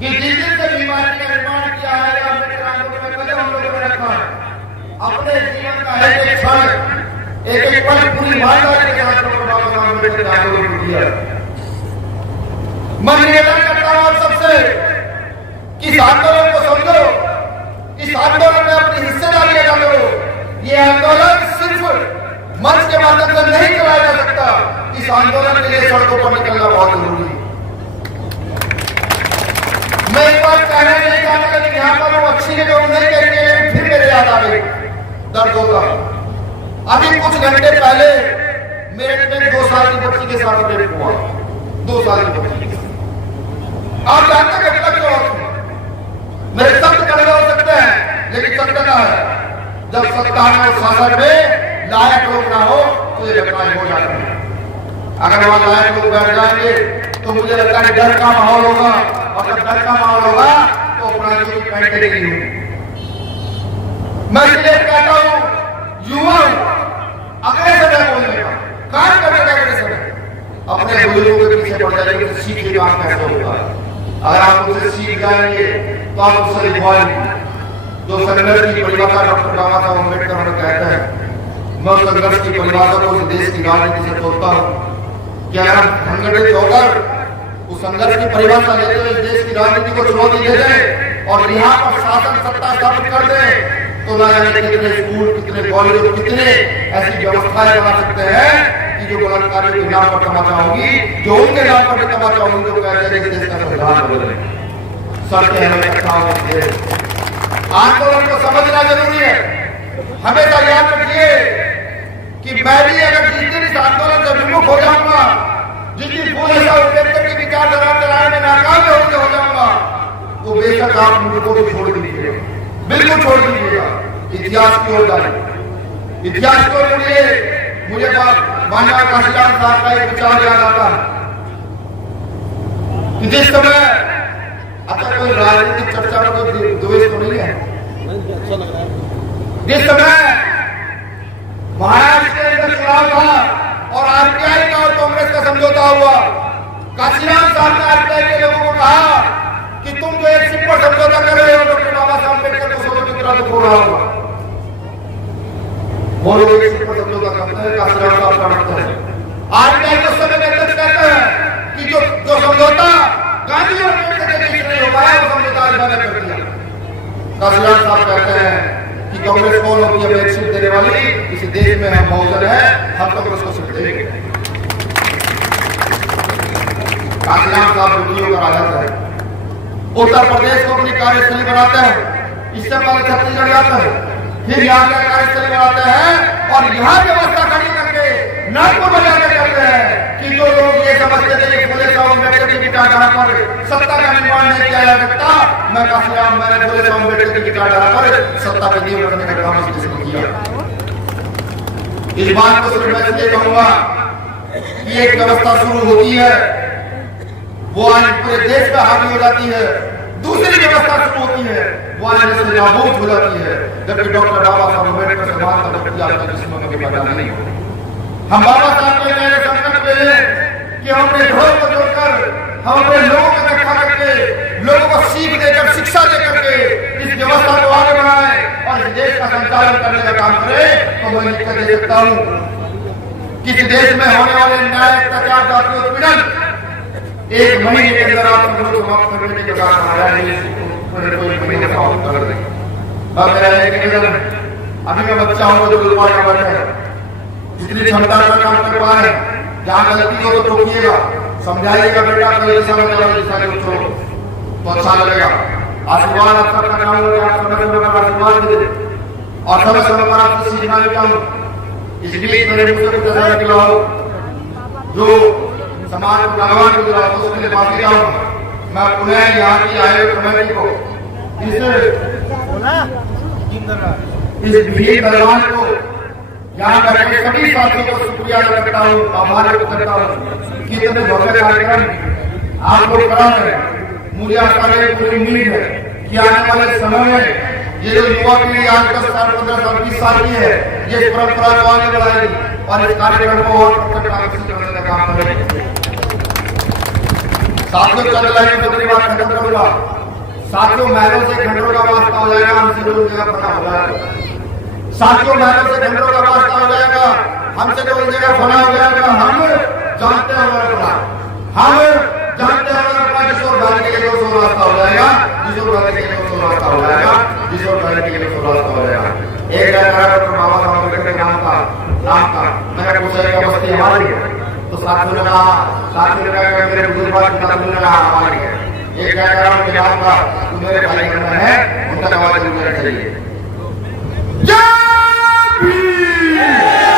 कि जिस दिन से बीमारी का निर्माण किया है या अम्बेडकर आंदोलन में कदम हम लोगों ने रखा है, अपने जीवन का एक एक क्षण एक एक पल पूरी ईमानदारी के साथ डॉक्टर बाबा साहब अम्बेडकर ने आंदोलन को किया। मैं निवेदन करता हूं आप सबसे कि इस आंदोलन को समझो, इस आंदोलन में अपनी हिस्सेदारी अदा करो। ये आंदोलन सिर्फ मंच के माध्यम से नहीं चलाया जा सकता, इस आंदोलन के लिए सड़कों पर निकलना बहुत जरूरी है। मैं एक बात कहना नहीं चाहता, लेकिन यहाँ पर वो अच्छी है जो नहीं करेंगे, फिर मेरे याद आ गई दर्द होगा। अभी कुछ घंटे पहले मेरे में 2 साल की बच्ची के साथ रेप हुआ, 2 साल की बच्ची। आप जानते हैं घटना क्यों होती है? मेरे शब्द कड़वे हो सकते हैं, लेकिन सत्य का है जब सत्ता और शासन में लायक लोग ना हो तो ये घटनाएं हो जाती है। अगर वहां लायक लोग बैठ जाएंगे तो मुझे लगता है डर का माहौल होगा, और जब डर का माहौल होगा तो अपराधियों की पैंटेगी नहीं होगी। मैं इसलिए कहता हूं युवा अगले समय बोलने का काम करने का अगले समय अपने बुजुर्गों के पीछे पड़ जाएंगे तो सीख के काम कैसे होगा। अगर आप उनसे सीख जाएंगे तो आप उससे लिखवाएंगे। जो संघर्ष की परिभाषा डॉक्टर बाबा साहब अम्बेडकर ने कहते हैं, मैं संघर्ष की परिभाषा को इस देश की राजनीति से तोड़ता हूँ। क्या हम संगठित होकर उस संघर्ष की परिभाषा लेते हुए इस देश की राजनीति को चुनौती दे दें और यहाँ पर शासन सत्ता स्थापित कर दें तो ना जाने कितने स्कूल, कितने कॉलेज, कितने ऐसी व्यवस्थाएं बना सकते हैं कि जो बलात्कारियों के नाम पर तमाचा होगी, जो उनके नाम पर भी तमाचा होगी, जो कहते हैं कि देश का संविधान बदले। सड़कें हमें अच्छा आंदोलन को समझना जरूरी है। हमेशा याद रखिए कि मैं भी अगर जिस दिन इस आंदोलन से विमुख हो जाऊंगा, जिस दिन पूरे अम्बेडकर की विचारधारा चलाने में नाकाम हो जाऊंगा, तो बेशक आप मुझको भी छोड़ दीजिएगा, बिल्कुल छोड़ दीजिएगा, इतिहास की ओर जाइए। इतिहास की ओर मुझे माननीय काशीराम साहब का एक विचार याद आता है कि जिस समय अच्छा कोई राजनीतिक चर्चा में कोई द्वेष तो नहीं है, जिस समय महाराष्ट्र के अंदर चुनाव था और आरपीआई का और कांग्रेस का समझौता हुआ, काशीराम साहब ने आरपीआई के लोगों को कहा कि तुम जो एक सीट पर समझौता कर रहे हो डॉक्टर बाबा साहब अम्बेडकर को सोचो कितना दुख हो रहा होगा। वो लोग एक सीट पर समझौता करते हैं, काशीराम साहब का मतलब है। आरपीआई को समय के अंदर कहते हैं कि जो समझौता गांधी और अम्बेडकर के बीच नहीं हो पाया वो समझौता आज मैंने कर दिया। काशीराम साहब कहते हैं कि कांग्रेस कौन होगी हमें एक सीट देने वाली, इस देश में हम बहुजन है, हम कांग्रेस को सीट देंगे। काशीराम साहब ड्यूटियों का राजा है, उत्तर प्रदेश को अपनी कार्यस्थली बनाते हैं, इससे पहले छत्तीसगढ़ जाते हैं, फिर यहाँ का कार्यस्थली बनाते हैं और यहाँ व्यवस्था खड़ी करके नागपुर में जाकर कहते हैं कि जो लोग ये समझते थे कि फुले साहब अम्बेडकर की विचारधारा पर सत्ता का निर्माण नहीं किया जा सकता, मैंने फुले साहब अम्बेडकर की विचारधारा पर सत्ता पे नियम रखने का काम इसको किया। इस बात को सिर्फ मैं इसलिए कहूंगा कि एक व्यवस्था शुरू होती है, वो आज पूरे देश में हावी हो जाती है, दूसरी व्यवस्था शुरू होती है, वो आज से नाबूद हो जाती है, जबकि डॉक्टर बाबा साहब अम्बेडकर से बात करते आपके जिस्म में पैदा नहीं हो। हम बाबा साहब के नए संकल्प ले लें कि हम अपने घरों को जोड़कर, हम अपने लोगों को इकट्ठा करके, लोगों को सीख देकर, शिक्षा देकर के इस व्यवस्था को आगे बढ़ाएं और इस देश का संचालन करने का काम करें। तो मैं लिख कर दे सकता हूँ कि इस देश में होने वाले न्याय, अत्याचार, जाति उत्पीड़न 1 महीने के अंदर आप समाप्त करने के बाद कोई महीने समाप्त कर देंगे। मेरा एक निवेदन, अभी मैं बच्चा हूँ जो गुरुवार का बैठा है, जितनी क्षमता का काम कर पाए, जहाँ गलती हो तो रोकिएगा, समझाइएगा बेटा तो ऐसा छोड़ो तो अच्छा लगेगा। आशीर्वाद आप सबका काम होगा, आप समय समय पर आशीर्वाद दे और समय समय पर आपसे सीखना भी चाहूँ। इसलिए मेरे मुझे कुछ ऐसा निकला हो जो समाज को भगवान को दिला, उसके लिए माफी चाहूँ। मैं पुनः यहाँ की आए हुए कमेटी को इस भीड़ भगवान को यहाँ बैठे सभी साथियों को शुक्रिया अदा करता हूँ, आभार व्यक्त करता हूँ कि इतने भव्य कार्यक्रम आप लोग करा रहे हैं। मुझे आशा है, पूरी उम्मीद है कि आने वाले समय में ये जो युवा पीढ़ी आज 10 साल, 15 साल, 20 साल की है, ये इस परंपरा को आगे बढ़ाएगी और इस कार्यक्रम को और आकर्षित करने का काम करेगी। साथियों चल रही दूसरी बात खत्म करूंगा। साथियों महलों से खंडरों का वास्ता हो जाएगा, हमसे जो उलझेगा फना हो जाएगा। साथियों महलों से खंडरों का वास्ता हो जाएगा, हमसे जो उलझेगा फना हो जाएगा। हम जानते हैं हमारा फना, हम जानते हैं हमारा फना। किशोर भाई के लिए 200 रास्ता हो जाएगा, किशोर भाई के लिए 200 रास्ता हो जाएगा, किशोर भाई के लिए 200 रास्ता हो जाएगा। एक डॉक्टर बाबा साहब अम्बेडकर के नाम का मैंने पूछा कि बस्ती हमारी है, तो साथियों ने कहा मेरे बुजुर्ग ने कहा हमारी है। एक कार्यक्रम के नाम का मेरे भाई करना है, उनका जवाब जरूर चाहिए। जय भीम।